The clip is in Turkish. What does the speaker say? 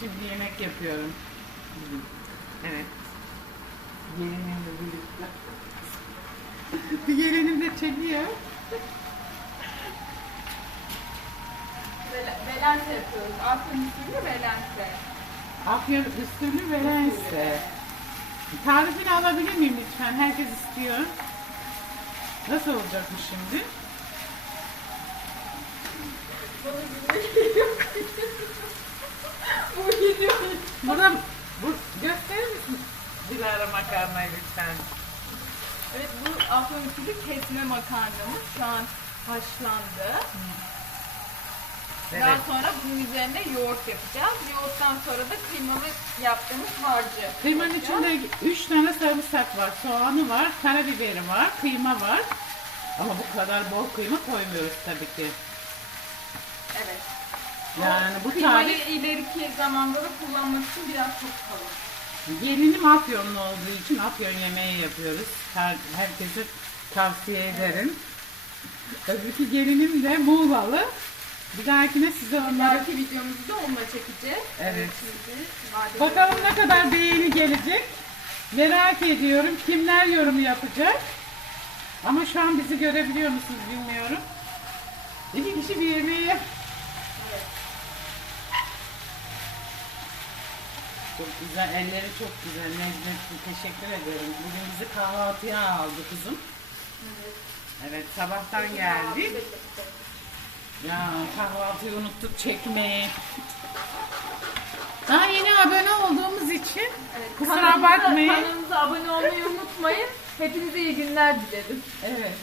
Şimdi yemek yapıyorum. Evet. Gelinimle birlikte. Bir gelinim de çekiyor. Belente yapıyoruz. Afyon usulü belente. Afyon üstünü verense. Tarifini alabilir miyim lütfen? Herkes istiyor. Nasıl olacak bu şimdi? Bu, gösterir misin Dilara makarnayı lütfen? Evet bu Afyon usulü kesme makarnamız şu an haşlandı. Daha Evet. sonra bunun üzerine yoğurt yapacağız. Yoğurttan sonra da kıymalı yaptığımız harcı. Kıymanın yapacağız. içinde 3 tane sarımsak var, soğanı var, karabiberi var, kıyma var. Ama bu kadar bol kıyma koymuyoruz tabii ki. Yani bu Kıymayı tarif ileriki zamanda da kullanmak için biraz çok kalın. gelinim Afyonlu olduğu için Afyon yemeği yapıyoruz. Her, herkese tavsiye ederim. Öbürkü gelinim de Muğlalı. Bir dahakine size onları... Belki videomuzu da onunla çekeceğiz. Evet. Şimdi madem- Bakalım ne kadar beğeni gelecek. Merak ediyorum kimler yorum yapacak. Ama şu an bizi görebiliyor musunuz bilmiyorum. İki kişi bir yemeği yap- Evet. Çok güzel, elleri çok güzel. Necmet'ciğim teşekkür ederim. Bugün bizi kahvaltıya aldı kızım. Evet, sabahtan geldik. Ya kahvaltıyı unuttuk çekmeyi. Daha yeni abone olduğumuz için Evet, kusura kanalımıza- bakmayın. Kanalımıza abone olmayı unutmayın. Hepinize iyi günler dilerim. Evet.